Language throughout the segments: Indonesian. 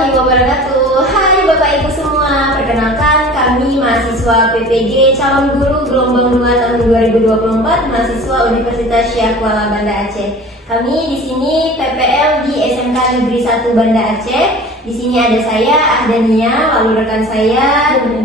warahmatullahi wabarakatuh. Hai Bapak Ibu semua, perkenalkan kami mahasiswa PPG calon guru gelombang 2 tahun 2024 mahasiswa Universitas Syekh Kuala Banda Aceh. Kami di sini PPL di SMK Negeri 1 Banda Aceh. Di sini ada saya Ahdania, lalu rekan saya dan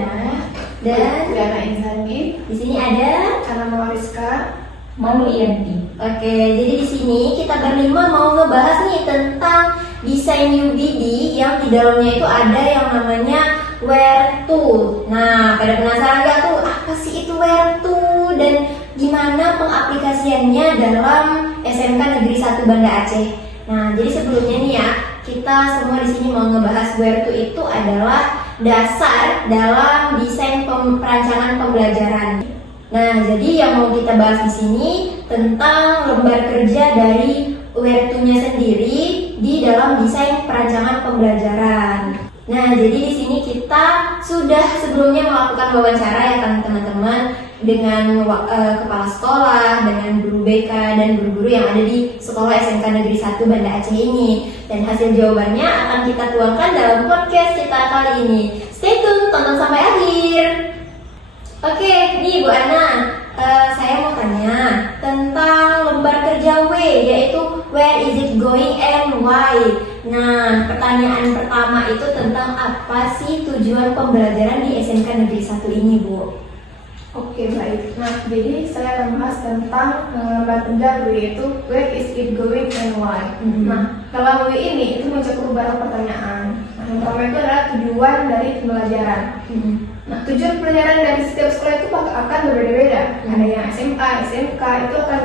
Diana Inzani. di sini ada Ana Mariska. Maulianti. Oke, jadi di sini kita berlima mau ngebahas nih tentang desain UBD yang di dalamnya itu ada yang namanya where to. Nah, pada penasaran gak tuh apa sih itu where to dan gimana pengaplikasiannya dalam SMK Negeri 1 Banda Aceh. Nah, jadi sebelumnya nih ya, kita semua di sini mau ngebahas where to itu adalah dasar dalam desain perancangan pembelajaran. Nah, jadi yang mau kita bahas di sini tentang lembar kerja dari where to-nya sendiri di dalam desain perancangan pembelajaran. Nah, jadi di sini kita sudah sebelumnya melakukan wawancara ya kan teman-teman dengan kepala sekolah, dengan guru BK dan guru-guru yang ada di sekolah SMK Negeri 1 Banda Aceh ini. Dan hasil jawabannya akan kita tuangkan dalam podcast kita kali ini. Stay tune, tonton sampai akhir. Oke, nih Bu Ana, saya mau tanya tentang lembar kerja W, yaitu where is it going and why. Nah, pertanyaan pertama itu tentang apa sih tujuan pembelajaran di SMK Negeri 1 ini, Bu? Oke, baik. Nah, jadi saya akan bahas tentang lembar kerja W, yaitu where is it going and why. Nah, kalau W ini itu mencakup beberapa pertanyaan. Nah, yang pertama itu adalah tujuan dari pembelajaran. Nah, tujuan pelajaran dari setiap sekolah itu akan berbeda-beda. Ada yang SMA, SMK itu akan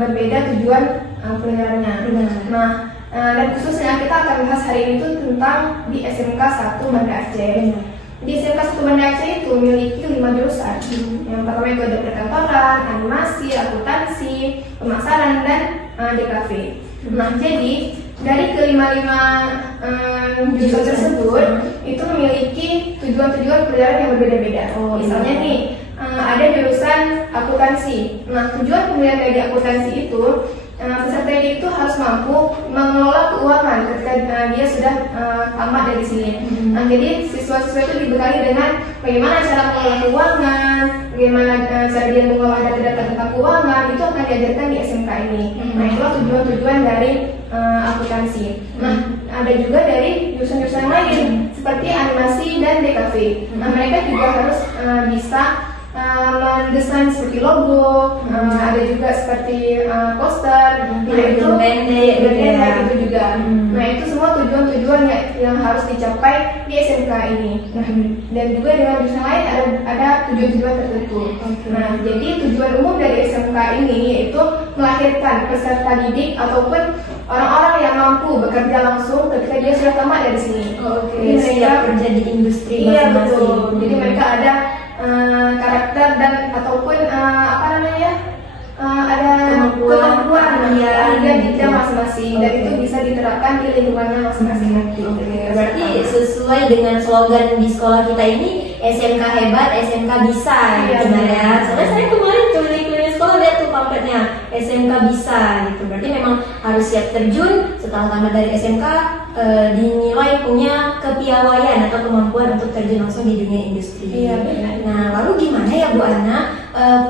berbeda tujuan pelajarannya. Nah, dan khususnya kita akan bahas hari ini itu tentang di SMK 1 Banda Aceh. Di SMK 1 Banda Aceh itu memiliki 5 jurusan. Yang pertama itu ada perkantoran, animasi, akuntansi, pemasaran, dan DKV. Nah, jadi dari kelima-lima jurusan tersebut itu memiliki tujuan-tujuan pelajaran yang berbeda-beda. Misalnya nih, ada jurusan akuntansi. Nah, tujuan pembelajaran dari akuntansi itu peserta itu harus mampu mengelola keuangan ketika dia sudah tamat dari sini. Nah, jadi siswa-siswa itu dibekali dengan bagaimana cara mengelola keuangan, bagaimana cara dia mengelola data-data tentang keuangan, itu akan diajarkan di SMK ini. Nah, itulah tujuan-tujuan dari akuntansi. Nah, ada juga dari jurusan-jurusan lain seperti animasi dan DKV. Nah, mereka juga harus bisa mendesain seperti logo, ada juga seperti poster, itu pendek gitu juga. Nah, itu semua tujuan-tujuan yang harus dicapai di SMK ini. Dan juga dengan jurusan lain ada tujuan-tujuan tertentu. Nah, jadi tujuan umum dari SMK ini yaitu melahirkan peserta didik ataupun orang-orang yang mampu bekerja langsung ketika dia sudah tamat dari sini. Jadi mereka kerja di industri Iya, masing-masing. betul. Jadi mereka ada karakter dan ataupun ada kemampuan di bidang masing-masing dan itu bisa diterapkan di lingkungannya masing-masing nanti. Berarti sesuai dengan slogan di sekolah kita ini, SMK hebat, SMK bisa, gitu ya. Soalnya saya kemarin keliling-keliling sekolah lihat tuh pamfletnya SMK bisa, gitu. Berarti memang harus siap terjun setelah tamat dari SMK, dinilai punya kepiawaian atau kemampuan untuk terjun langsung di dunia industri. Iya, benar. Nah, lalu gimana ya Bu Ana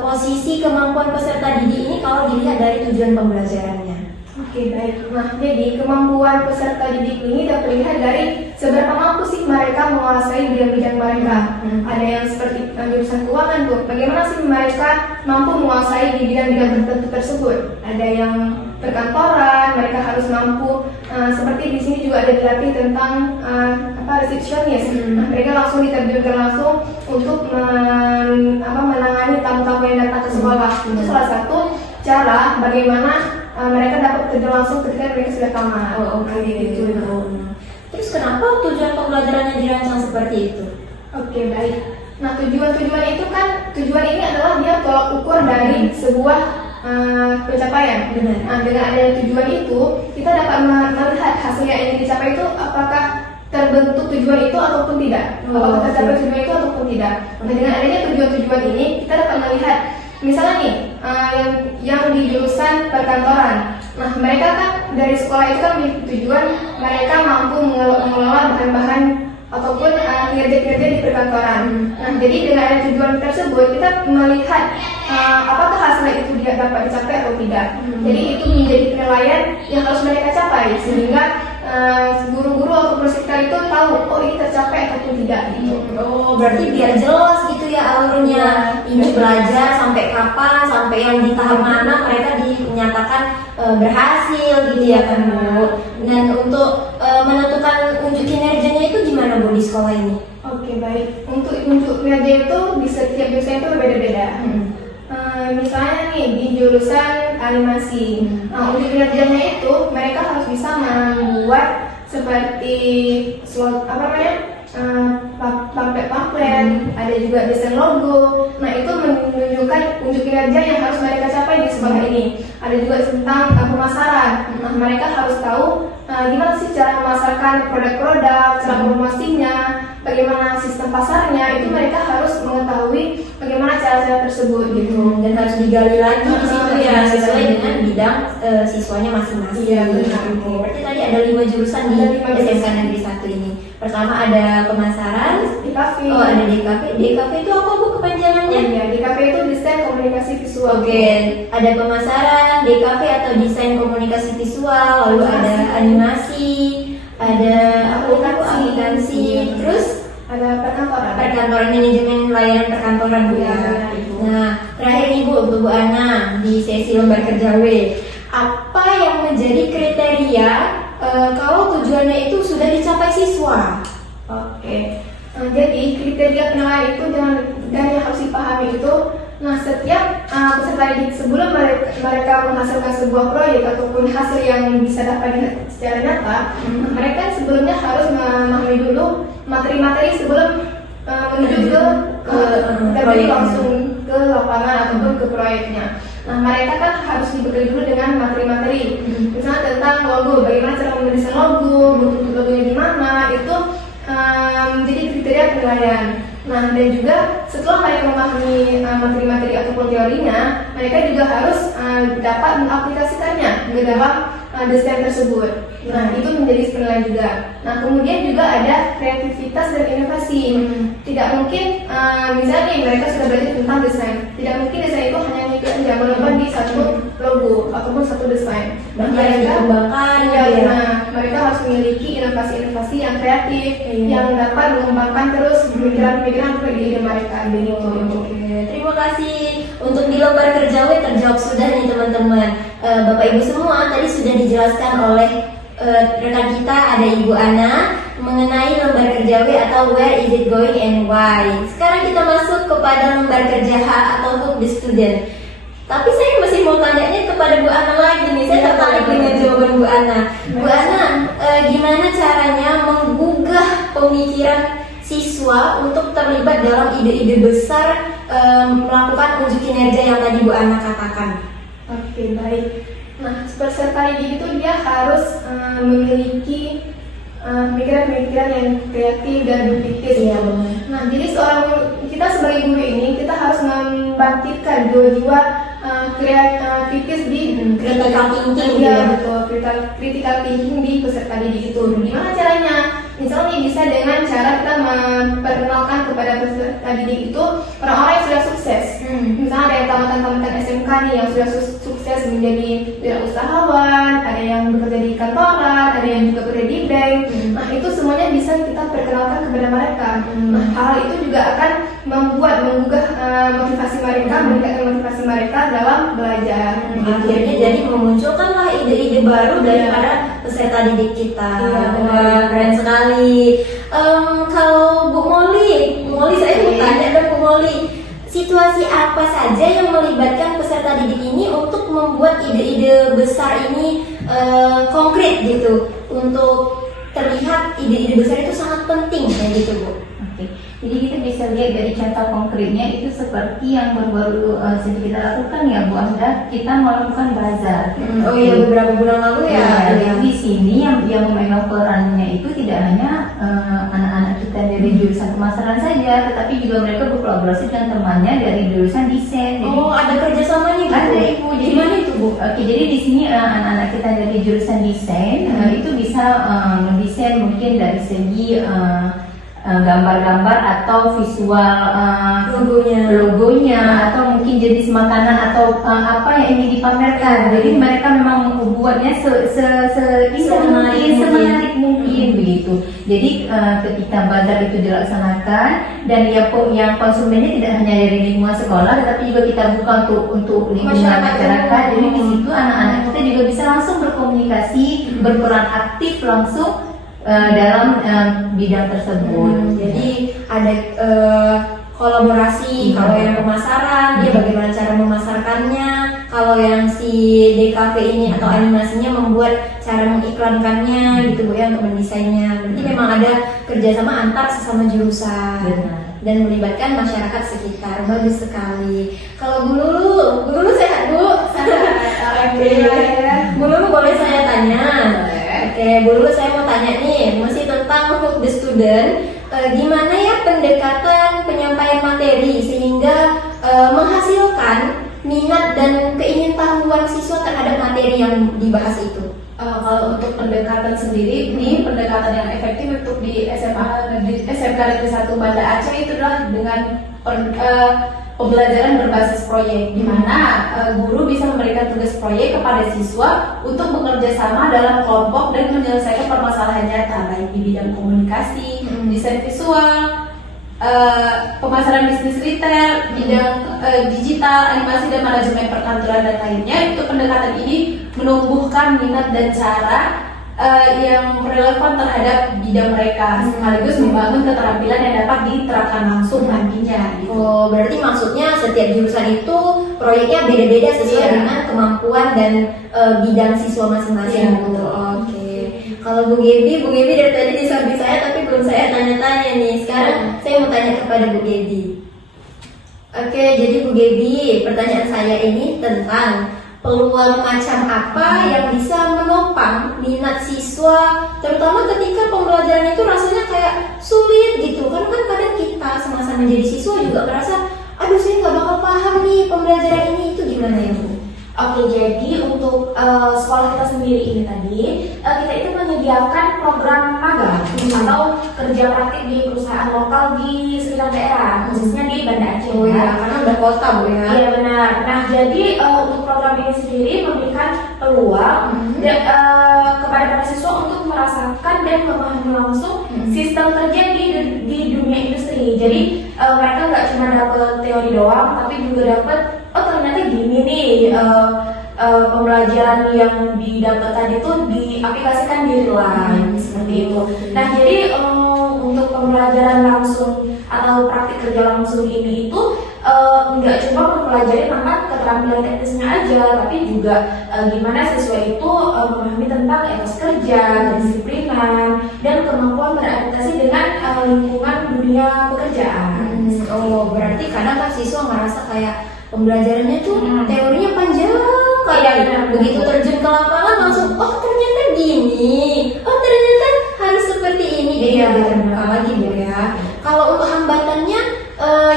posisi kemampuan peserta didik ini kalau dilihat dari tujuan pembelajarannya? Oke, baik. Nah, jadi kemampuan peserta didik ini dapat dilihat dari seberapa mampu sih mereka menguasai bidang-bidang mereka. Ada yang seperti jurusan keuangan tuh, bagaimana sih mereka mampu menguasai di bidang-bidang tertentu tersebut. Ada yang perkantoran, mereka harus mampu seperti di sini juga ada dilatih tentang resepsionis. Nah, mereka langsung diterjunkan langsung untuk menangani tamu-tamu yang datang ke sekolah. Itu salah satu cara bagaimana mereka dapat terjun langsung ketika mereka sudah tamat. Gitu. Terus kenapa tujuan pembelajarannya dirancang seperti itu? Oke, baik. Nah, tujuan itu kan, tujuan ini adalah dia tolak ukur dari sebuah pencapaian. Nah, dengan adanya tujuan itu, kita dapat melihat hasil yang ingin dicapai itu apakah terbentuk tujuan itu ataupun tidak. Apakah tercapai tujuan itu ataupun tidak. Nah, dengan adanya tujuan-tujuan ini, kita dapat melihat misalnya nih, yang di jurusan perkantoran. Nah, mereka kan dari sekolah itu kan tujuan mereka mampu mengelola bahan-bahan ataupun kinerja-kinerja di perkantoran. Nah, jadi dengan tujuan tersebut kita melihat apakah hasilnya itu dia dapat dicapai atau tidak. Jadi itu menjadi penilaian yang harus mereka capai sehingga guru-guru atau peserta itu tahu oh ini tercapai ataupun tidak gitu. Oh, berarti biar jelas gitu ya alurnya. Ini belajar sampai kapan, sampai yang di tahap mana mereka dinyatakan berhasil gitu ya kan Bu. Dan untuk menentukan unjuk kinerjanya itu gimana Bu di sekolah ini? Oke, baik. Untuk unjuk kinerja itu di setiap jurusan itu berbeda-beda. Misalnya nih di jurusan animasi, nah untuk kinerjanya itu mereka harus bisa membuat seperti pamflet, ada juga desain logo. Nah itu menunjukkan unjuk kinerja yang harus mereka capai di sekolah ini. Ada juga tentang pemasaran. Nah mereka harus tahu gimana sih cara memasarkan produk-produk, cara promosinya, bagaimana sistem pasarnya. Itu mereka harus mengetahui bagaimana cara-cara tersebut gitu. Dan harus digali lagi di situ ya sesuai dengan bidang siswanya masing-masing. Iya, benar. Oke, berarti tadi ada 5 jurusan di SMK Negeri 1 ini. Pertama ada pemasaran, DKV. oh ada DKV. DKV itu apa Bu kepanjangannya? Ya, DKV itu desain komunikasi visual. Oke, ada pemasaran, DKV atau desain komunikasi visual, lalu ada animasi, ada aplikasi, terus ada perkantoran, manajemen layanan perkantoran Bu ya. Nah, terakhir nih Bu, untuk Bu Ana di sesi lembar kerja W, apa yang menjadi kriteria kalau tujuannya itu sudah dicapai siswa? Oke. Jadi kriteria penilaian itu dan yang harus dipahami itu, nah setiap peserta didik sebelum mereka menghasilkan sebuah proyek ataupun hasil yang bisa dapat secara nyata, mereka sebelumnya harus memahami dulu materi-materi sebelum menuju ke proyek langsung ke lapangan ataupun ke proyeknya. Nah mereka kan harus dibekali dulu dengan materi-materi, misalnya tentang logo, bagaimana cara mendesain logo, bentuk logonya di mana, itu menjadi kriteria penilaian. Nah dan juga setelah mereka memahami materi-materi ataupun teorinya, mereka juga harus dapat mengaplikasikannya ke dalam desain tersebut. Nah itu menjadi penilaian juga. Nah kemudian juga ada kreativitas dan inovasi. Tidak mungkin misalnya mereka sudah belajar tentang desain, tidak mungkin desain itu hanya ngikut aja melompat di satu logo ataupun satu desain. Mereka dikembangkan ya, ya. nah, mereka harus memiliki inovasi-inovasi yang kreatif yang dapat mengembangkan terus pemikiran-pemikiran atau ide mereka begitu. Terima kasih untuk di lembar kerja W terjawab sudah nih teman-teman. Bapak Ibu semua tadi sudah dijelaskan oleh rekan kita ada Ibu Ana mengenai lembar kerja W atau where is it going and why. Sekarang kita masuk kepada lembar kerja H atau hook the student. Tapi saya masih mau tanyanya kepada Bu Ana lagi nih. Saya tertarik dengan jawaban Bu Ana. Bu Ana, gimana caranya menggugah pemikiran siswa untuk terlibat dalam ide-ide besar melakukan unjuk kinerja yang tadi Bu Ana katakan? Oke, baik. Nah, peserta didik itu dia harus memiliki pemikiran-pemikiran yang kreatif dan berpikir. Iya. Nah, jadi kita sebagai guru ini kita harus membangkitkan jiwa kritis di critical thinking. Ya, betul. Critical thinking di peserta didik itu. Gimana caranya? Misalnya bisa dengan cara kita memperkenalkan kepada peserta didik itu orang-orang yang sudah sukses. Misalnya ada yang tamatan-tamatan SMK nih yang sudah sukses menjadi wirausahawan, ada yang bekerja di kantoran, ada yang juga bekerja di bank. Nah itu semuanya bisa kita perkenalkan kepada mereka. Nah hal itu juga akan menggugah motivasi mereka, meningkatkan motivasi mereka dalam belajar. Akhirnya jadi memunculkanlah ide-ide baru daripada peserta didik kita. Wah, keren sekali. Kalau Bu Molly saya mau tanya dong Bu Molly, situasi apa saja yang melibatkan peserta didik ini untuk membuat ide-ide besar ini konkret gitu, untuk terlihat ide-ide besar itu sangat penting kayak gitu Bu. Oke. Jadi kita bisa lihat dari contoh konkretnya itu seperti yang baru-baru saja kita lakukan ya Bu Asda, kita melakukan bazar. Oh iya, beberapa bulan lalu ya. Jadi di sini yang memegang perannya itu tidak hanya anak-anak kita dari jurusan pemasaran saja, tetapi juga mereka berkolaborasi dengan temannya dari jurusan desain. Jadi, Oh ada kerjasamanya gitu. ada Ibu. Jadi Gimana itu? Bu. Oke, jadi di sini anak-anak kita dari jurusan desain itu bisa mendesain mungkin dari segi gambar-gambar atau visual logonya atau mungkin jenis makanan atau apa yang ingin dipamerkan. Jadi mereka memang membuatnya semenarik mungkin begitu. Jadi ketika bazar itu dilaksanakan dan yang konsumennya tidak hanya dari lingkungan sekolah, tetapi juga kita buka untuk lingkungan masyarakat. Jadi di situ anak-anak kita juga bisa langsung berkomunikasi, berperan aktif langsung dalam bidang tersebut. Jadi ada kolaborasi. Kalau yang pemasaran, dia bagaimana cara memasarkannya. Kalau yang si DKV ini atau animasinya membuat cara mengiklankannya gitu Bu ya, untuk mendesainnya. Berarti memang ada kerjasama antar sesama jurusan. Benar. Dan melibatkan masyarakat sekitar. Bagus sekali. Kalau Bu Lulu sehat Bu? Oke. Bu Lulu boleh saya tanya? Oke, Bu Lulu saya mau tanya nih, masih tentang hook the student. Gimana ya pendekatan penyampaian materi sehingga menghasilkan minat dan keingintahuan siswa terhadap materi yang dibahas itu? Kalau untuk pendekatan sendiri, ini pendekatan yang efektif untuk di SMK Negeri 1 Banda Aceh itu adalah dengan pembelajaran berbasis proyek, di mana guru bisa memberikan tugas proyek kepada siswa untuk bekerja sama dalam kelompok dan menyelesaikan permasalahan nyata, baik di bidang komunikasi, desain visual, pemasaran bisnis retail, bidang digital, animasi dan manajemen perkantoran dan lainnya. Itu pendekatan ini menumbuhkan minat dan cara yang relevan terhadap bidang mereka, sekaligus membangun keterampilan yang dapat diterapkan langsung nantinya. Gitu. Oh, berarti maksudnya setiap jurusan itu proyeknya beda-beda sesuai dengan kemampuan dan bidang siswa masing-masing. Gitu. Oke. Kalau Bu Gebi dari tadi di samping saya tapi belum saya tanya-tanya nih. Sekarang saya mau tanya kepada Bu Gebi. Oke, jadi Bu Gebi, pertanyaan saya ini tentang peluang macam apa yang bisa menopang minat siswa, terutama ketika pembelajaran itu rasanya kayak sulit gitu. Kan kadang kita semasa menjadi siswa juga merasa, aduh saya nggak bakal paham nih pembelajaran ini, itu gimana ya Bu? Oke, jadi untuk sekolah kita sendiri ini tadi, kita itu menyediakan program magang atau kerja praktik di perusahaan lokal di sekitar daerah, khususnya di Banda Aceh. Oh ya, karena udah kota Bu ya. Iya benar. Nah, jadi untuk program ini sendiri memberikan peluang kepada para siswa untuk merasakan dan memahami langsung sistem kerja di dunia industri. Jadi mereka nggak cuma dapat teori doang, tapi juga dapat ternyata gini nih pembelajaran yang didapat tadi itu diaplikasikan di real life seperti itu. Nah, jadi untuk pembelajaran langsung atau praktik kerja langsung ini itu nggak cuma mempelajari tentang keterampilan teknisnya aja, tapi juga gimana siswa itu memahami tentang etos kerja, kedisiplinan, dan kemampuan beradaptasi dengan lingkungan dunia pekerjaan. Oh, berarti kadang kan siswa merasa kayak pembelajarannya tuh teorinya panjang kayak begitu terjun ke lapangan langsung ternyata gini, ternyata harus seperti ini. Lagi Bu ya. Kalau untuk hambatannya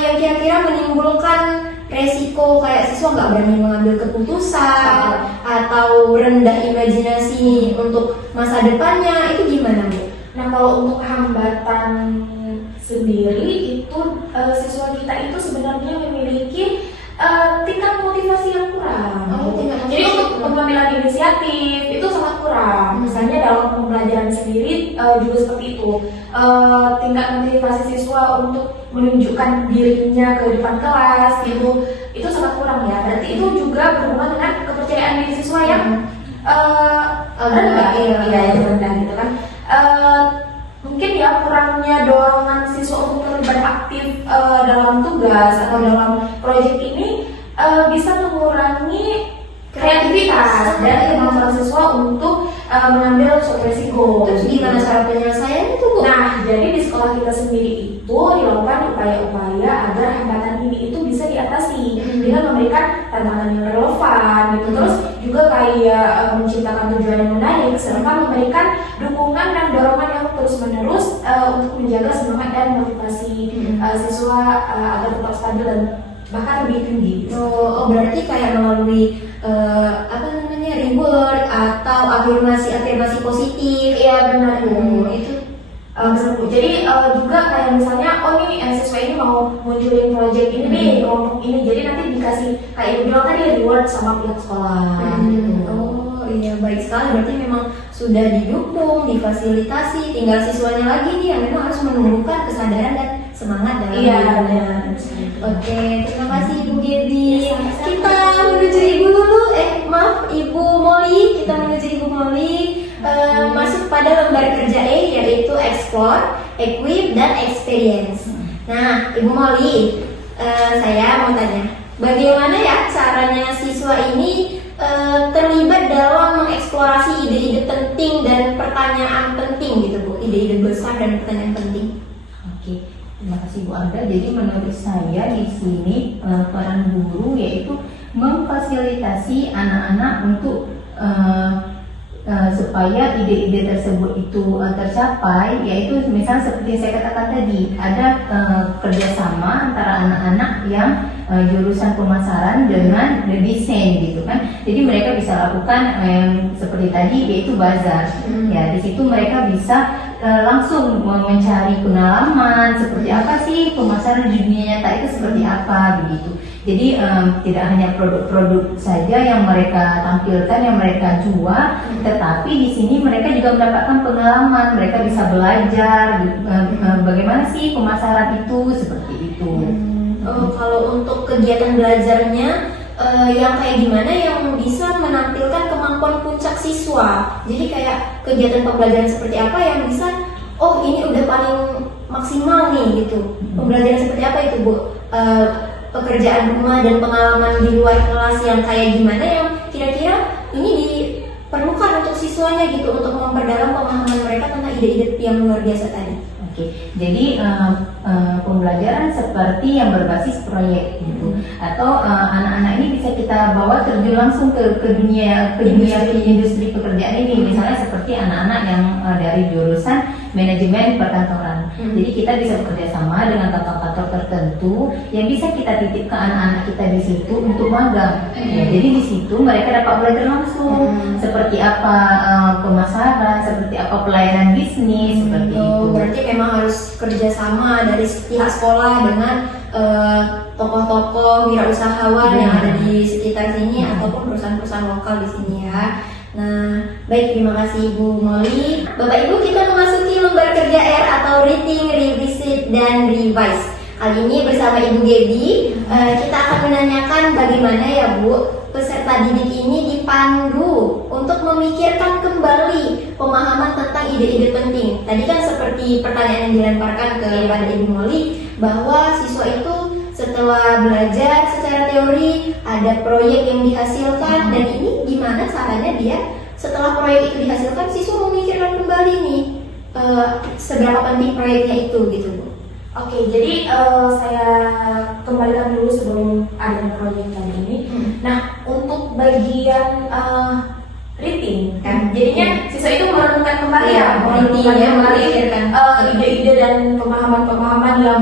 yang kira-kira menimbulkan resiko kayak siswa nggak berani mengambil keputusan atau rendah imajinasi untuk masa depannya, itu gimana Bu? Nah, kalau untuk hambatan sendiri itu siswa kita itu sebenarnya memiliki tingkat motivasi yang kurang. Jadi untuk pengambilan inisiatif itu sangat kurang. Misalnya dalam pembelajaran sendiri juga seperti itu. Tingkat motivasi siswa untuk menunjukkan dirinya ke depan kelas itu sangat kurang ya. Berarti itu juga berhubungan dengan kepercayaan diri siswa yang rendah, rendah gitu kan. Mungkin ya kurangnya dorongan siswa untuk terlibat aktif dalam tugas atau dalam proyek ini bisa mengurangi kreativitas dan kemampuan siswa untuk mengambil suatu resiko. Terus gimana cara penyelesaiannya itu Bu? Nah, jadi di sekolah kita sendiri itu dilakukan upaya-upaya agar hambatan ini itu bisa diatasi dengan memberikan tantangan yang relevan gitu. Terus juga kayak menciptakan tujuan yang menarik serta memberikan dukungan dan dorongan yang terus-menerus untuk menjaga semangat dan motivasi siswa agar tetap stabil dan bahkan lebih tinggi. Oh, berarti kayak melalui apa namanya, reward atau afirmasi positif. Iya benar Bu. Itu Benar Bu. Jadi juga kayak misalnya, oh ini siswa ini mau munculin project ini nih, kelompok ini, jadi nanti dikasih kayak Ibu bilang tadi reward sama pihak sekolah. Gitu. Oh iya, baik sekali. Berarti memang sudah didukung, difasilitasi. Tinggal siswanya lagi nih yang memang harus menumbuhkan kesadaran dan semangat dalam Iya, dirinya. benar. Oke, terima kasih Ibu Gaby. Sama-sama. Kita menuju Ibu dulu. Maaf, Ibu Molly. Kita menuju Ibu Molly. Masuk pada lembar kerja E, yaitu explore, equip, dan experience. Nah, Ibu Molly, saya mau tanya, bagaimana ya caranya siswa ini terlibat dalam mengeksplorasi ide-ide penting dan pertanyaan penting gitu Bu, ide-ide besar dan pertanyaan penting. Oke, terima kasih Bu Anda. Jadi menurut saya di sini peran guru yaitu memfasilitasi anak-anak untuk supaya ide-ide tersebut itu tercapai, yaitu misalnya seperti saya katakan tadi, ada kerjasama antara anak-anak yang jurusan pemasaran dengan desain gitu kan. Jadi mereka bisa lakukan seperti tadi, yaitu bazar. Ya, di situ mereka bisa langsung mencari pengalaman seperti apa sih pemasaran di dunia nyata itu seperti apa begitu. Jadi tidak hanya produk-produk saja yang mereka tampilkan, yang mereka jual, tetapi di sini mereka juga mendapatkan pengalaman. Mereka bisa belajar bagaimana sih pemasaran itu seperti itu. Kalau untuk kegiatan belajarnya yang kayak gimana yang bisa menampilkan kemampuan puncak siswa. Jadi kayak kegiatan pembelajaran seperti apa yang bisa, oh ini udah paling maksimal nih gitu. Pembelajaran seperti apa itu Bu? Pekerjaan rumah dan pengalaman di luar kelas yang kayak gimana yang kira-kira ini diperlukan untuk siswanya gitu, untuk memperdalam pemahaman mereka tentang ide-ide yang luar biasa tadi. Oke, jadi pembelajaran seperti yang berbasis proyek gitu, atau anak-anak ini bisa kita bawa terjun langsung ke dunia industri pekerjaan ini, misalnya seperti anak-anak yang dari jurusan manajemen perkantoran. Jadi kita bisa bekerja sama dengan kantor-kantor tertentu yang bisa kita titip ke anak-anak kita di situ untuk magang. Ya, jadi di situ mereka dapat belajar langsung seperti apa pemasaran, seperti apa pelayanan bisnis, seperti itu. Berarti memang harus kerjasama dari pihak sekolah dengan tokoh-tokoh wirausahawan yang ada di sekitar sini ataupun perusahaan-perusahaan lokal di sini ya. Nah, baik, terima kasih Ibu Molly. Bapak Ibu, kita memasuki lembar kerja R atau reading, revisit, dan revise. Kali ini bersama Ibu Gaby, kita akan menanyakan bagaimana ya Bu, peserta didik ini dipandu untuk memikirkan kembali pemahaman tentang ide-ide penting. Tadi kan seperti pertanyaan yang dilemparkan kepada Ibu Molly, bahwa siswa itu setelah belajar secara teori ada proyek yang dihasilkan, dan ini gimana caranya dia setelah proyek itu dihasilkan siswa memikirkan kembali nih seberapa penting proyeknya itu gitu Bu. Oke, jadi saya kembalikan dulu sebelum ada proyek tadi ini. Nah, untuk bagian reading kan, jadinya siswa itu merenungkan kembali ide-ide dan pemahaman-pemahaman yang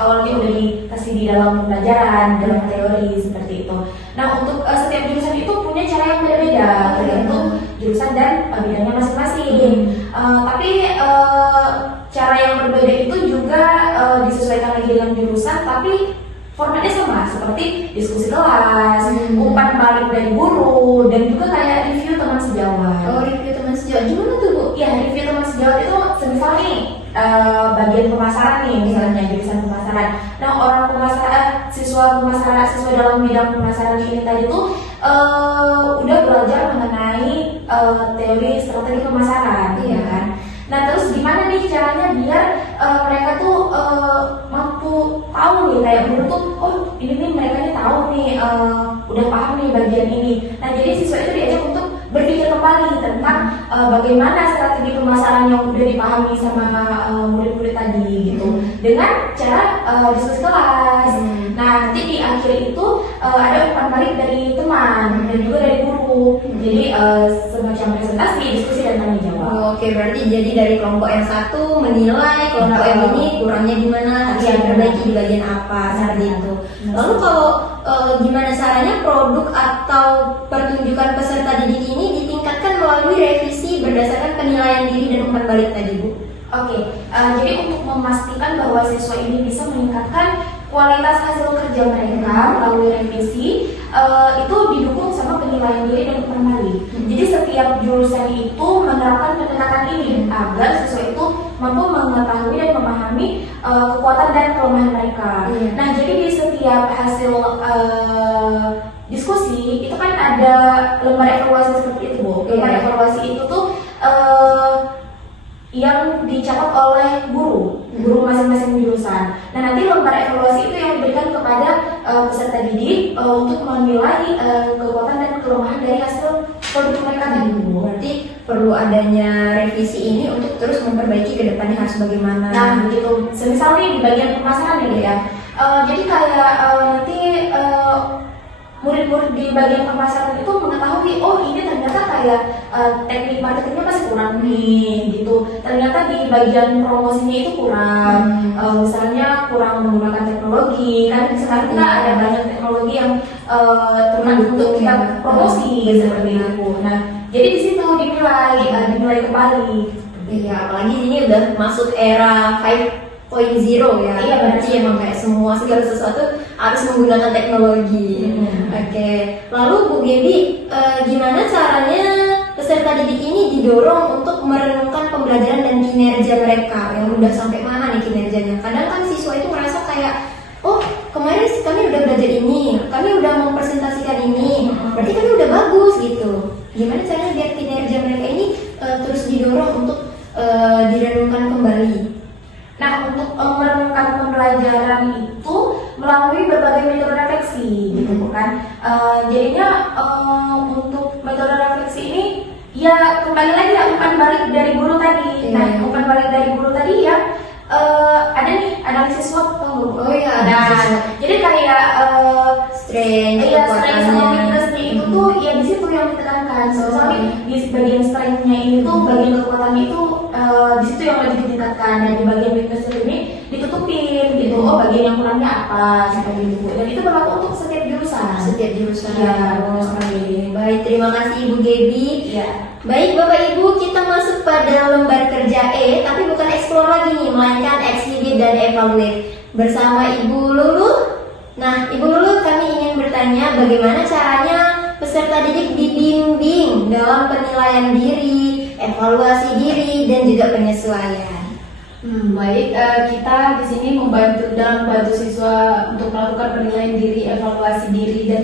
awalnya udah dikasih di dalam pembelajaran, dalam teori seperti itu. Nah, untuk setiap jurusan itu punya cara yang berbeda tergantung jurusan dan bidangnya masing-masing. Tapi cara yang berbeda itu juga disesuaikan lagi dengan jurusan, tapi formatnya sama seperti diskusi kelas, umpan balik dari guru, dan juga kayak review teman sejawat. Oh, review teman sejawat gimana tuh Bu? Ya, review teman sejawat itu semisal nih bagian pemasaran nih, misalnya jurusan pemasaran. Nah, orang pemasaran, siswa dalam bidang pemasaran ini tadi tuh udah belajar mengenai teori strategi pemasaran, ya kan? Nah, terus gimana nih caranya biar mereka tuh mampu tahu nih, kayak guru tuh, oh ini nih mereka nih tahu nih, udah paham nih bagian ini. Nah, jadi siswa itu diajak untuk berpikir kembali tentang bagaimana strategi pemasaran yang udah dipahami sama murid-murid tadi gitu, dengan cara diskusi kelas. Nah, nanti di akhir itu ada umpan balik dari teman dan juga dari guru. Jadi semacam presentasi, diskusi dan tanya jawab. Oke, berarti jadi dari kelompok yang satu menilai kelompok yang ini kurangnya di mana, harus diperbaiki di bagian apa, seperti itu. Lalu kalau gimana caranya produk atau atau pertunjukan peserta didik ini ditingkatkan melalui revisi berdasarkan penilaian diri dan umpan balik tadi, Bu. Oke, jadi untuk memastikan bahwa siswa ini bisa meningkatkan kualitas hasil kerja mereka melalui revisi, itu didukung sama penilaian diri dan umpan balik. Jadi setiap jurusan itu menerapkan pendekatan ini agar siswa itu mampu mengetahui dan memahami kekuatan dan kelemahan mereka. Nah, jadi di setiap hasil diskusi itu kan ada lembar evaluasi seperti itu, Bu. Lembar evaluasi itu tuh yang dicatat oleh guru masing-masing jurusan. Nah, nanti lembar evaluasi itu yang diberikan kepada peserta didik untuk menilai kekuatan dan kelemahan dari hasil produk mereka tadi. Berarti perlu adanya revisi ini untuk terus memperbaiki ke depannya harus bagaimana. Nah, begitu. Misalnya di bagian pemasaran gitu ya. Jadi kayak nanti murid-murid di bagian pemasaran itu mengetahui, oh ini ternyata kayak teknik marketingnya masih kurang nih gitu. Ternyata di bagian promosinya itu kurang, misalnya kurang menggunakan teknologi. Kan sekarang kita ada banyak teknologi yang untuk kita promosi seperti itu. Nah, jadi di situ dinilai kembali. Iya, apalagi ini udah masuk era 5.0 ya. Iya, berarti emang kayak semua segala sesuatu harus menggunakan teknologi. Oke. Lalu Bu Gaby, gimana caranya peserta didik ini didorong untuk merenungkan pembelajaran dan kinerja mereka yang udah sampai mana nih kinerjanya? Kadang kan siswa itu merasa kayak, oh kemarin kami udah belajar ini, kami udah mempresentasikan ini, berarti kami udah bagus gitu. Gimana caranya biar kinerja mereka ini terus didorong untuk direnungkan kembali? Nah, untuk merenungkan pembelajaran itu melalui berbagai metode refleksi, gitu bukan? Jadinya untuk metode refleksi ini ya kembali lagi ya umpan balik dari guru tadi. Nah, umpan balik dari guru tadi ya ada nih analisis SWOT tuh. Oh iya, jadi kayak strength, strength sama weakness-nya itu tuh ya di situ yang ditekankan. Soalnya di bagian strength-nya itu, bagian kekuatannya itu di situ yang lebih ditingkatkan, dan di bagian weakness ini ditutupin gitu. Oh, bagian yang kurangnya apa seperti itu. Dan itu berlaku untuk setiap jurusan. Ya, baik, terima kasih Ibu Gaby. Ya. Baik Bapak Ibu, kita masuk pada lembar kerja E, tapi bukan explore lagi nih, melainkan exhibit dan evaluate bersama Ibu Lulu. Nah, Ibu Lulu, kami ingin bertanya bagaimana caranya peserta didik dibimbing dalam penilaian diri, evaluasi diri, dan juga penyesuaian. Baik, kita di sini membantu siswa untuk melakukan penilaian diri, evaluasi diri, dan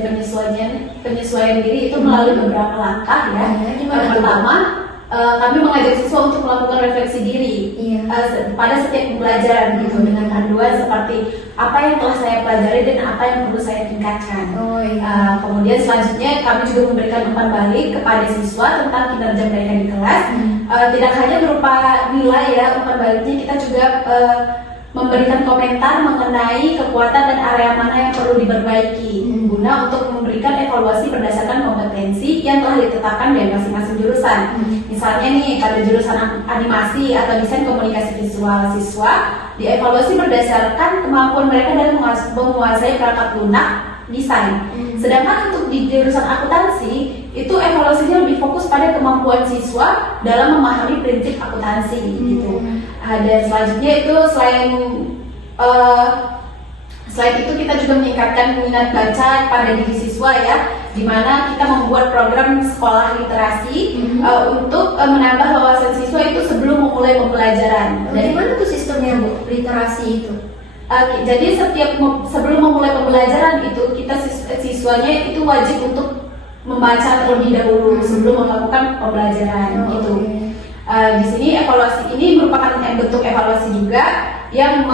penyesuaian diri itu melalui beberapa langkah ya. Yang pertama, kami mengajak siswa untuk melakukan refleksi diri pada setiap pembelajaran gitu, dengan panduan seperti apa yang telah saya pelajari dan apa yang perlu saya tingkatkan. Kemudian selanjutnya kami juga memberikan umpan balik kepada siswa tentang kinerja mereka di kelas. Tidak hanya berupa nilai ya, umpan baliknya kita juga memberikan komentar mengenai kekuatan dan area mana yang perlu diperbaiki guna untuk memberikan evaluasi berdasarkan kompetensi yang telah ditetapkan dari masing-masing jurusan. Misalnya nih, pada jurusan animasi atau desain komunikasi visual, siswa dievaluasi berdasarkan kemampuan mereka dalam menguasai perangkat lunak desain. Sedangkan untuk di jurusan akuntansi itu evaluasinya lebih fokus pada kemampuan siswa dalam memahami prinsip akuntansi gitu. Dan selanjutnya itu selain itu kita juga meningkatkan minat baca pada diri siswa ya, di mana kita membuat program sekolah literasi untuk menambah wawasan siswa itu sebelum memulai pembelajaran. Dari mana tuh sistemnya Bu, literasi itu? Jadi sebelum memulai pembelajaran itu kita siswanya itu wajib untuk membaca terlebih dahulu sebelum melakukan pembelajaran gitu. Di sini evaluasi ini merupakan bentuk evaluasi juga yang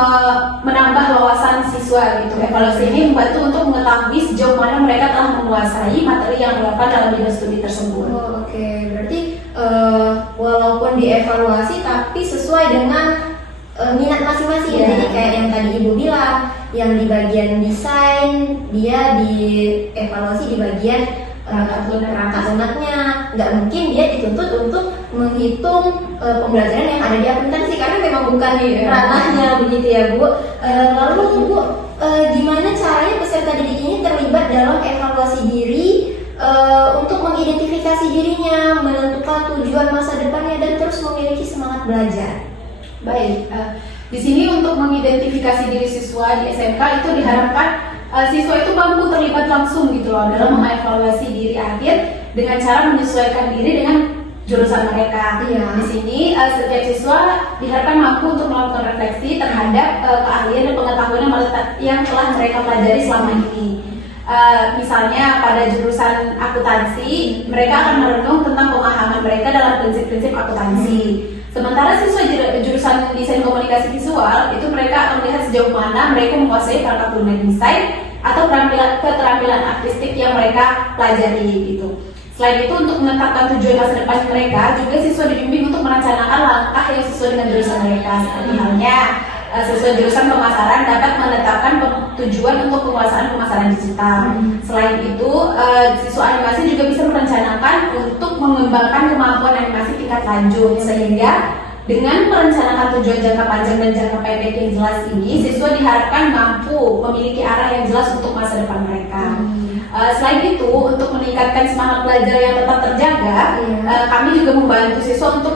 menambah wawasan siswa gitu. Evaluasi ini membantu untuk mengetahui sejauh mana mereka telah menguasai materi yang relevan dalam bidang studi tersebut. Berarti walaupun dievaluasi tapi sesuai dengan minat masing-masing. Jadi kayak yang tadi Ibu bilang, yang di bagian desain dia dievaluasi di bagian perangkat lunaknya. Nggak mungkin dia dituntut untuk menghitung pembelajaran yang ada di akuntansi karena memang bukan ranahnya begitu ya Bu. Lalu Bu, gimana caranya peserta didik ini terlibat dalam evaluasi diri untuk mengidentifikasi dirinya, menentukan tujuan masa depannya dan terus memiliki semangat belajar. Baik, di sini untuk mengidentifikasi diri siswa di SMK itu diharapkan siswa itu mampu terlibat langsung gitu loh dalam mengevaluasi diri akhir dengan cara menyesuaikan diri dengan jurusan mereka. Iya. Di sini setiap siswa diharapkan mampu untuk melakukan refleksi terhadap keahlian dan pengetahuan yang telah mereka pelajari selama ini. Misalnya pada jurusan akuntansi, mereka akan merenung tentang pemahaman mereka dalam prinsip-prinsip akuntansi. Sementara siswa jurusan desain komunikasi visual itu mereka akan melihat sejauh mana mereka menguasai perangkat lunak desain atau keterampilan artistik yang mereka pelajari gitu. Selain itu untuk menetapkan tujuan masa depan mereka, juga siswa dibimbing untuk merencanakan langkah yang sesuai dengan jurusan mereka. Seperti halnya siswa jurusan pemasaran dapat menetapkan tujuan untuk penguasaan pemasaran digital. Selain itu, siswa animasi juga bisa merencanakan untuk mengembangkan kemampuan animasi tingkat lanjut, sehingga dengan merencanakan tujuan jangka panjang dan jangka pendek yang jelas ini, siswa diharapkan mampu memiliki arah yang jelas untuk masa depan mereka. Selain itu, untuk meningkatkan semangat belajar yang tetap terjaga, kami juga membantu siswa untuk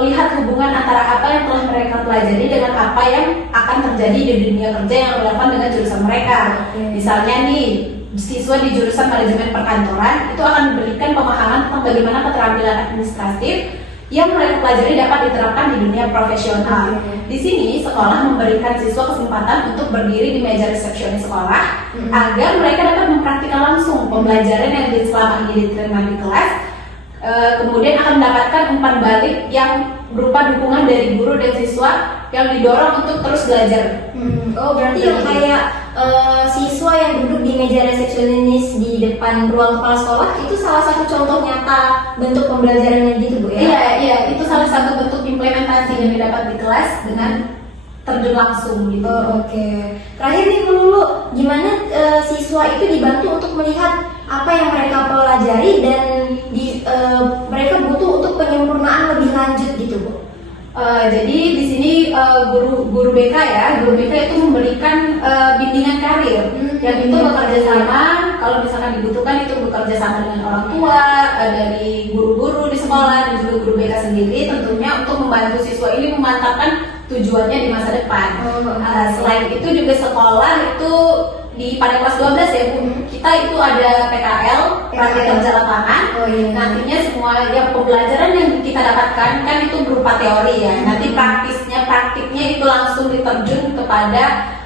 melihat hubungan antara apa yang telah mereka pelajari dengan apa yang akan terjadi di dunia kerja yang relevan dengan jurusan mereka. Misalnya nih, siswa di jurusan manajemen perkantoran itu akan diberikan pemahaman tentang bagaimana keterampilan administratif yang mereka pelajari dapat diterapkan di dunia profesional. Di sini sekolah memberikan siswa kesempatan untuk berdiri di meja resepsionis sekolah agar mereka dapat mempraktikkan langsung pembelajaran yang selama ini diterima di kelas. Kemudian akan mendapatkan umpan balik yang berupa dukungan dari guru dan siswa yang didorong untuk terus belajar. Oh, berarti yang kayak siswa yang duduk di meja resepsionis di depan ruang kepala sekolah itu salah satu contoh nyata bentuk pembelajarannya gitu, Bu ya? Iya, itu salah satu bentuk implementasi yang didapat di kelas dengan terjun langsung gitu. Oke. Terakhir nih Bu Lulu, gimana siswa itu dibantu untuk melihat apa yang mereka pelajari dan mereka butuh untuk penyempurnaan lebih lanjut gitu, Bu? Jadi di sini guru BK itu memberikan bimbingan karir yang itu bekerja sama, kalau misalkan dibutuhkan itu bekerja sama dengan orang tua, dari guru-guru di sekolah dan juga guru BK sendiri tentunya untuk membantu siswa ini memantapkan tujuannya di masa depan. Selain itu juga sekolah itu pada kelas 12 ya Bu, kita itu ada PKL, praktik kerja lapangan. Nantinya semua yang pembelajaran yang kita dapatkan kan itu berupa teori ya. Nanti praktiknya itu langsung diterjun kepada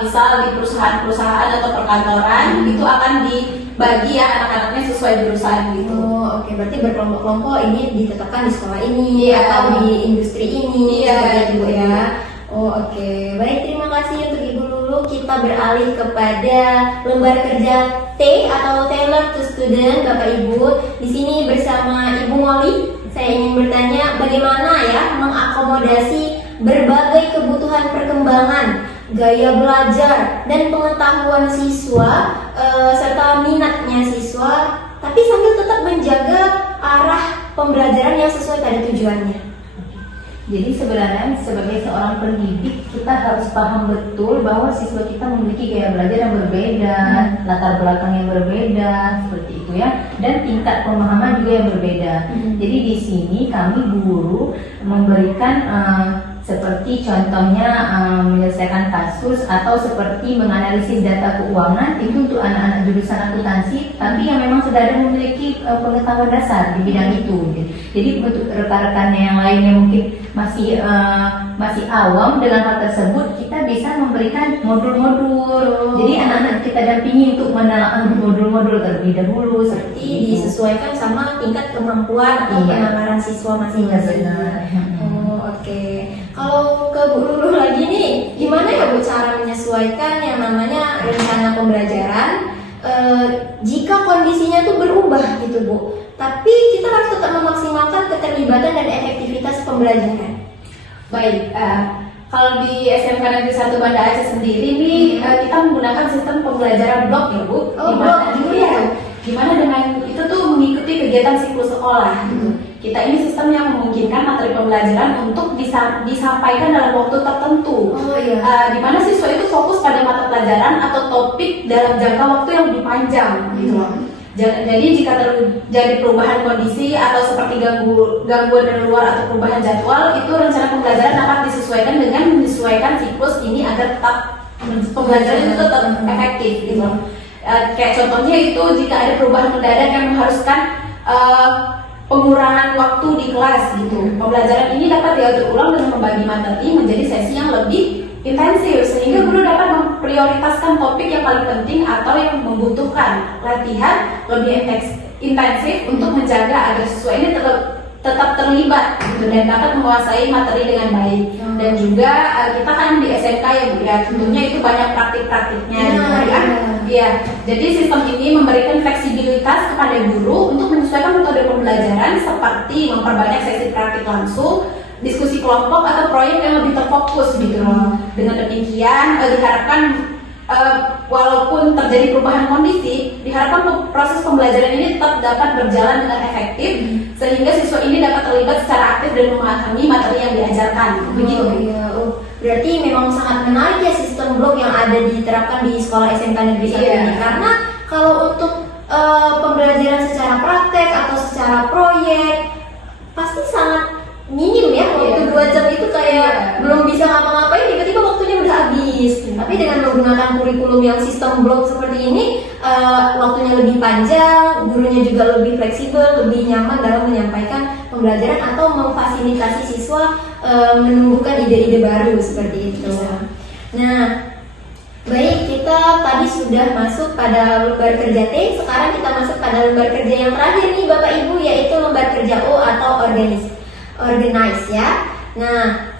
misal di perusahaan-perusahaan atau perkantoran, itu akan dibagi ya anak-anaknya sesuai jurusan gitu. Oke, berarti berkelompok-kelompok ini ditetapkan di sekolah ini atau di industri ini, seperti itu ya. Oke. Baik, terima kasih untuk Ibu Lulu. Kita beralih kepada lembar kerja T atau Tailor to Student, Bapak Ibu. Di sini bersama Ibu Molly, saya ingin bertanya bagaimana ya mengakomodasi berbagai kebutuhan perkembangan, gaya belajar dan pengetahuan siswa serta minatnya siswa, tapi sambil tetap menjaga arah pembelajaran yang sesuai pada tujuannya. Jadi sebenarnya sebagai seorang pendidik kita harus paham betul bahwa siswa kita memiliki gaya belajar yang berbeda, latar belakang yang berbeda, seperti itu ya, dan tingkat pemahaman juga yang berbeda. Jadi di sini kami guru memberikan seperti contohnya menyelesaikan kasus atau seperti menganalisis data keuangan itu untuk anak-anak jurusan akuntansi, tapi yang memang sudah ada memiliki pengetahuan dasar di bidang itu. Jadi untuk rekan-rekannya yang lainnya mungkin masih awam dengan hal tersebut, kita bisa memberikan modul-modul. Jadi anak-anak kita dampingi untuk menelaah modul-modul terlebih dahulu, seperti disesuaikan sama tingkat kemampuan atau penalaran siswa masing-masing. Oke. Kalau ke Bu Lulu lagi nih, gimana ya Bu cara menyesuaikan yang namanya rencana pembelajaran jika kondisinya tuh berubah gitu Bu, tapi kita harus tetap memaksimalkan keterlibatan dan efektivitas pembelajaran. Baik, kalau di SMK Negeri 1 Banda Aceh sendiri nih kita menggunakan sistem pembelajaran blok ya Bu. Gimana dengan itu tuh mengikuti kegiatan siklus sekolah gitu. Kita ini sistem yang memungkinkan materi pembelajaran untuk disampaikan dalam waktu tertentu. Di mana siswa itu fokus pada mata pelajaran atau topik dalam jangka waktu yang lebih panjang gitu loh. Jadi jika terjadi perubahan kondisi atau seperti gangguan dari luar atau perubahan jadwal, itu rencana pembelajaran dapat disesuaikan dengan menyesuaikan siklus ini agar tetap pembelajaran itu tetap efektif gitu. Kayak contohnya itu jika ada perubahan mendadak yang mengharuskan pengurangan waktu di kelas gitu. Pembelajaran ini dapat diatur ulang dengan membagi materi menjadi sesi yang lebih intensif sehingga guru dapat memprioritaskan topik yang paling penting atau yang membutuhkan latihan lebih intensif untuk menjaga agar siswa ini tetap terlibat gitu, dan dapat menguasai materi dengan baik. Dan juga kita kan di SMK ya Bu ya, tentunya itu banyak praktik-praktiknya gitu kan. Ya, jadi sistem ini memberikan fleksibilitas kepada guru untuk menyesuaikan metode pembelajaran seperti memperbanyak sesi praktik langsung, diskusi kelompok atau proyek yang lebih terfokus gitu loh. Dengan demikian diharapkan walaupun terjadi perubahan kondisi, diharapkan proses pembelajaran ini tetap dapat berjalan dengan efektif sehingga siswa ini dapat terlibat secara aktif dan memahami materi yang diajarkan. Begitu. Iya. Berarti memang sangat menarik ya sistem blok yang ada diterapkan di sekolah SMK Negeri 1 ini, karena kalau untuk pembelajaran secara praktek atau secara proyek pasti sangat minim ya, waktu 2 jam itu kayak belum bisa ngapa-ngapain, tiba-tiba waktunya udah habis. Tapi dengan menggunakan kurikulum yang sistem blok seperti ini, waktunya lebih panjang, gurunya juga lebih fleksibel, lebih nyaman dalam menyampaikan pembelajaran atau memfasilitasi siswa menumbuhkan ide-ide baru seperti itu. Nah, baik, kita tadi sudah masuk pada lembar kerja T, sekarang kita masuk pada lembar kerja yang terakhir nih Bapak Ibu, yaitu lembar kerja O atau organize ya. Nah,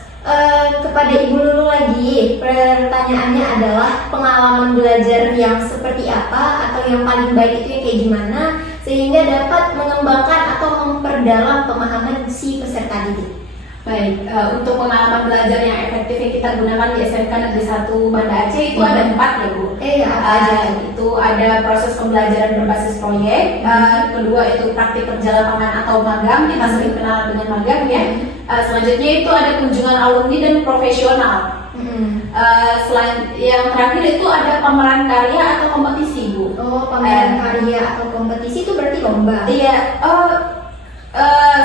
kepada Ibu Lulu lagi, pertanyaannya adalah pengalaman belajar yang seperti apa atau yang paling baik itu yang kayak gimana sehingga dapat mengembangkan atau memperdalam pemahaman si peserta didik. Baik, untuk pengalaman belajar yang efektif yang kita gunakan di SMK Negeri 1 Banda Aceh itu ada 4 ya Bu. Itu ada proses pembelajaran berbasis proyek, kedua itu praktik kerja lapangan atau magang, kita sering kenal dengan magang ya. Selanjutnya itu ada kunjungan alumni dan profesional. Selain yang terakhir itu ada pameran karya atau kompetisi Bu. Oh, pameran karya atau kompetisi itu berarti lomba? Iya,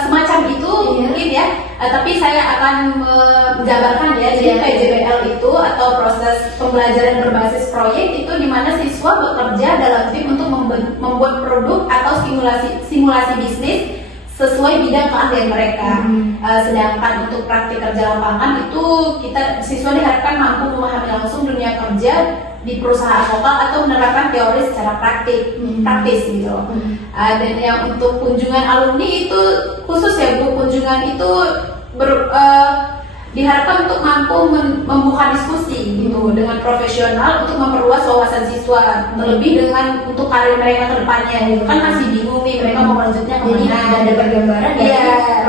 semacam itu mungkin ya, tapi saya akan menjabarkan ya. Jadi PJBL itu atau proses pembelajaran berbasis proyek itu di mana siswa bekerja dalam tim untuk membuat produk atau simulasi bisnis sesuai bidang keahlian mereka. Sedangkan untuk praktik kerja lapangan itu siswa diharapkan mampu memahami langsung dunia kerja di perusahaan lokal atau menerapkan teori secara praktis gitu. Dan yang untuk kunjungan alumni itu khusus ya Bu, kunjungan itu diharapkan untuk mampu membuka diskusi gitu dengan profesional untuk memperluas wawasan siswa, terlebih dengan untuk karir mereka ke depannya gitu kan masih bingung nih mereka mau lanjutnya Jadi kemana. ada gambaran dari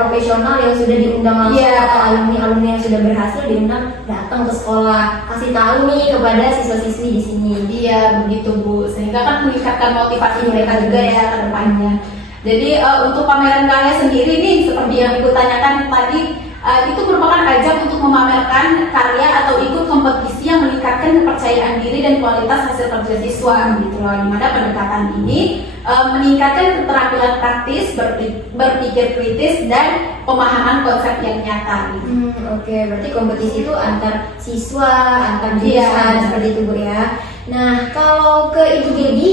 profesional yang sudah diundang langsung atau alumni yang sudah berhasil diundang datang ke sekolah, kasih tahu nih kepada siswa-siswi di sini. Iya begitu Bu, sehingga kan meningkatkan motivasi mereka juga ya ke depannya. Jadi untuk pameran karya sendiri nih seperti yang Ibu tanyakan tadi, itu merupakan ajang untuk memamerkan karya atau ikut kompetisi yang meningkatkan kepercayaan diri dan kualitas hasil kerja siswa gitu loh. Dimana pendekatan ini meningkatkan keterampilan praktis, berpikir kritis dan pemahaman konsep yang nyata gitu. Oke, berarti kompetisi itu antar siswa, antar jurusan seperti itu Bu ya. Nah, kalau ke Ibu Gaby,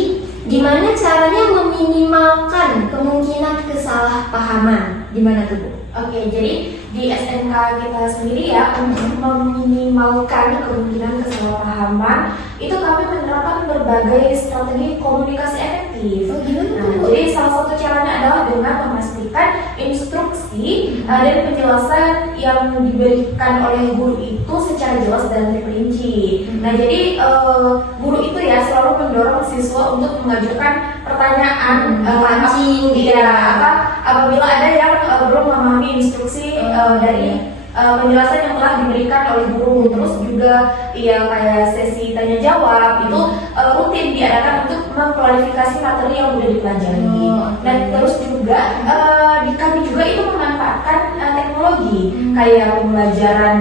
gimana caranya meminimalkan kemungkinan kesalahpahaman? Gimana tuh Bu? Oke, jadi di SMK kita sendiri ya, untuk meminimalkan kemungkinan kesalahpahaman itu kami menerapkan berbagai strategi komunikasi efektif. Jadi salah satu caranya adalah dengan memastikan instruksi dan penjelasan yang diberikan oleh guru itu secara jelas dan terperinci. Nah, jadi guru itu ya selalu mendorong siswa untuk mengajukan pertanyaan pancing apabila ada yang belum memahami instruksi dari penjelasan yang telah diberikan oleh guru. Terus juga ya kayak sesi tanya jawab itu rutin diadakan untuk mengklarifikasi materi yang sudah dipelajari. Dan terus juga kami juga itu memanfaatkan teknologi kayak pembelajaran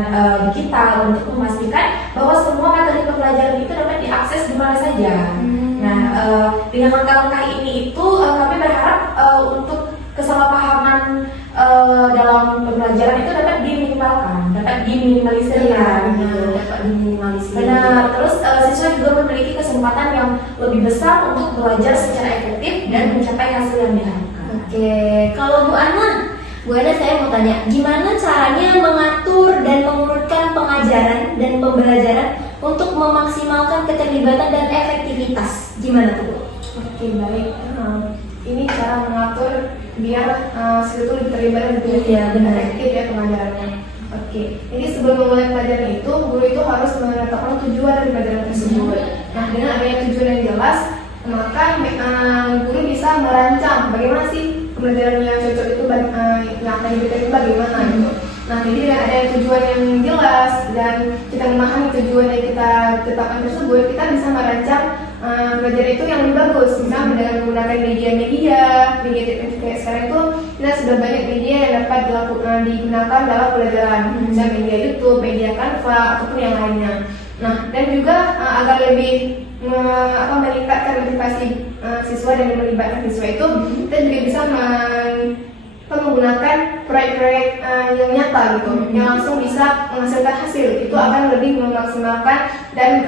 digital untuk memastikan bahwa semua materi pembelajaran itu dapat diakses di mana saja. Nah, dengan langkah-langkah ini itu untuk kesalahpahaman dalam pembelajaran itu dapat diminimalkan, dapat diminimalisir gitu. Dapat diminimalisir. Benar. Terus siswa juga memiliki kesempatan yang lebih besar untuk belajar secara efektif dan mencapai hasil yang diharapkan. Oke, kalau Bu Ana saya mau tanya, gimana caranya mengatur dan mengurutkan pengajaran dan pembelajaran untuk memaksimalkan keterlibatan dan efektivitas? Gimana tuh, Bu? Oke, baik. Ini cara mengatur biar siswa itu lebih terlibat dan lebih efektif ya pengajarannya. Oke, jadi sebelum memulai pelajaran itu, guru itu harus menetapkan tujuan dari pelajaran tersebut. Nah, dengan adanya tujuan yang jelas, maka guru bisa merancang bagaimana sih pembelajaran yang cocok itu yang akan diberikan itu bagaimana gitu. Nah, jadi dengan adanya tujuan yang jelas dan kita memahami tujuan yang kita tetapkan tersebut, kita bisa merancang pelajaran itu yang lebih bagus. Misalnya dengan menggunakan media teknologi kayak sekarang itu kita sudah banyak media yang dapat digunakan dalam pelajaran, misalnya media YouTube, media Canva ataupun yang lainnya. Nah, dan juga agar lebih meningkatkan motivasi siswa dan melibatkan siswa itu, kita juga bisa menggunakan proyek-proyek yang nyata gitu, yang langsung bisa menghasilkan hasil. Itu akan lebih memaksimalkan dan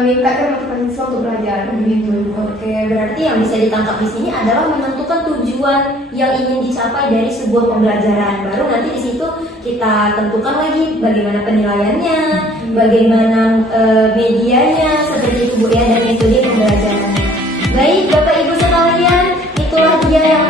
meningkatkan motivasi siswa untuk belajar gitu. Oke, berarti yang bisa ditangkap di sini adalah menentukan tujuan yang ingin dicapai dari sebuah pembelajaran. Baru nanti di situ kita tentukan lagi bagaimana penilaiannya, bagaimana medianya, seperti itu Bu ya, dan metode pembelajarannya. Baik, Bapak Ibu sekalian, itulah dia yang